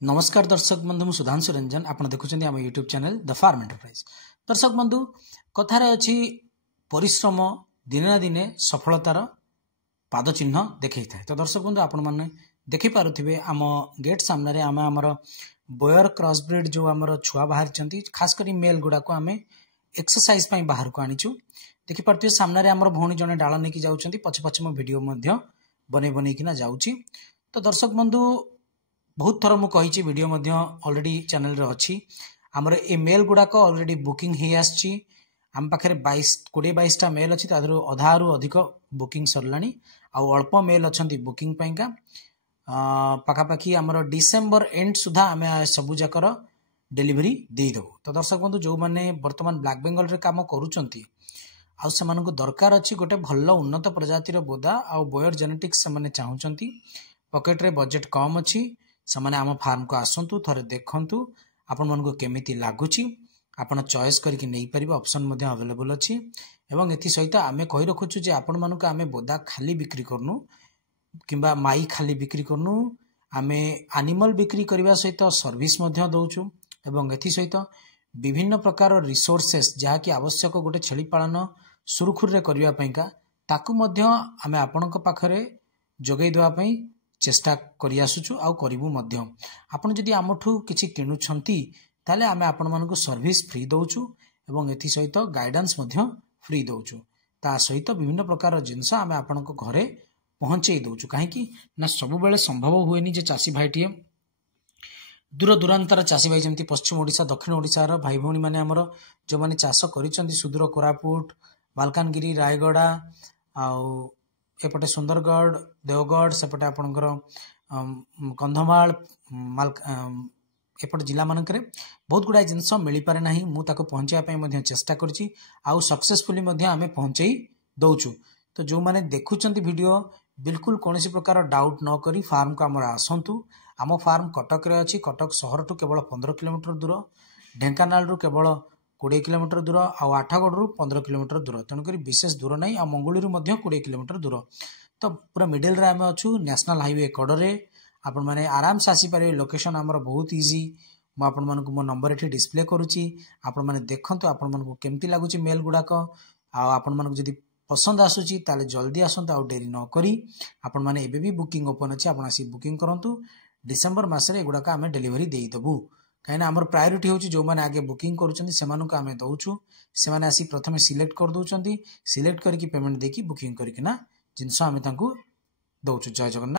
नमस्कार दर्शक बंधु मु सुधांशु रंजन आप देखुं आम YouTube channel the farm enterprise. दर्शक बंधु कथार अच्छी परिश्रम दिने ना दिने सफलतार पाद चिन्ह देखी था। तो दर्शक बंधु आपण मैंने देखिपे आम गेट सामने आम आमर बोयर क्रॉस ब्रीड जो आमर छुआ बाहरी खास कर मेल गुड़ा को आम एक्सरसाइज बाहर को आनीचु देखिपे सामने आमर भौणी जड़े डाल नहीं जाऊँच पछे पछे मो वीडियो बने बनईकिना जाऊँगी। तो दर्शक बंधु बहुत थर मुझे वीडियो ऑलरेडी चैनल रे अच्छी आमर ए मेल गुड़ाक ऑलरेडी बुकिंग हो आसी आम पाखे 20-22टा मेल अच्छी अधारू अधिक बुकिंग सरला अल्प मेल अच्छा बुकिंग पाइका पाखापाखि आमर डिसेम्बर एंड सुधा आम सबू जाकर डेलीवरी देदेबू। तो दर्शक बंधु जो मैंने बर्तमान ब्लैक बेंगल रे काम करुँच दरकार अच्छी गोटे भल उन्नत प्रजातिर बोदा आउ बोयर जेनेटिक्स से चाहूँगी पकेट रे बजेट कम अच्छी से आम फार्म को आसतु थरे देखु आपण मन को केमिति लागुची आपण चॉइस करके नहीं पारिबे ऑप्शन अवेलेबल अच्छी एवं एथि सहित आमे कहि रखुछु जे आपण मानको आमे बोदा खाली बिक्री करनु किंबा माई खाली बिक्री करनु आमे एनिमल बिक्री करबा सहित सर्विस मध्य दउछु एवं एथि सहित विभिन्न प्रकार रिसोर्सेस जहा कि आवश्यक गोटे छेली पालन सुरखुर रे करबा पइका ताकू मध्य आमे आपणक पाखरे जोगै देबा पई चेष्टा करि आसुछु आउ करिवु मध्य। आपण जदि आमठू किछि किनुछंती ताले आमे आपण मानको सर्विस फ्री दउछु एवं एथि सहित गाइडेंस मध्य फ्री दउछु ता सहित विभिन्न प्रकार जिंस आमे आपणक घरे पहुंचै दउछु काहेकि ना सब बेले संभव हुएनी जे चासी भाईटिए दूर दूरांतर चासी भाई जमती पश्चिम ओडिशा दक्षिण ओडिशा भाई भौणी माने हमर जो माने चाष करिसंती सुदूर कोरापुट मालकानगिरी रायगड़ा आउ एपटे सुंदरगढ़ देवगढ़ सेपटे आपणकर कंधमाल एपट जिला मानक बहुत गुड़ा जिनस मिल पारे ना मुझे पहुँचाई चेष्टा करी आउ सक्सेसफुली आम पहुँचाई दौचु। तो जो मैंने देखुं वीडियो बिल्कुल कौन प्रकार डाउट न करी फार्म को आमर आसतु आम फार्म कटक रे अच्छी कटक सहर टू केवल 15 किलोमीटर दूर ढेंकानाल रु केवल 20 किलोमीटर दूर आउ आठगढ़ रु 15 किलोमीटर दूर तेणुक विशेष दूर नहीं आ मंगुली 20 किलोमीटर दूर। तो पूरा मिडिल रे आम अच्छू नेशनल हाईवे कड़े आपण मैंने आराम से आसीपारे लोकेशन आमर बहुत इजी मुझे मो नंबर ये डिस्प्ले करुच्ची आपण मैंने देखते आपण मानक केमती लगुच मेल गुड़ाक आपण मानक जदि पसंद आसूची ताले जल्दी आसतु आउ डेरी न करी आपण मैंने एबे भी बुकिंग ओपन अच्छी आपण आसी बुकिंग करंतु डिसेम्बर मासरे एगुड़ाक आम डेलीवरी देदेबू कहीं आमर प्रायोरिटी हूँ जो मैंने आगे बुकिंग करें दौचु से आसी प्रथम सिलेक्ट कर दौरान सिलेक्ट करके पेमेंट देकी बुकिंग करके जिनस आम दौचु। जय जगन्नाथ।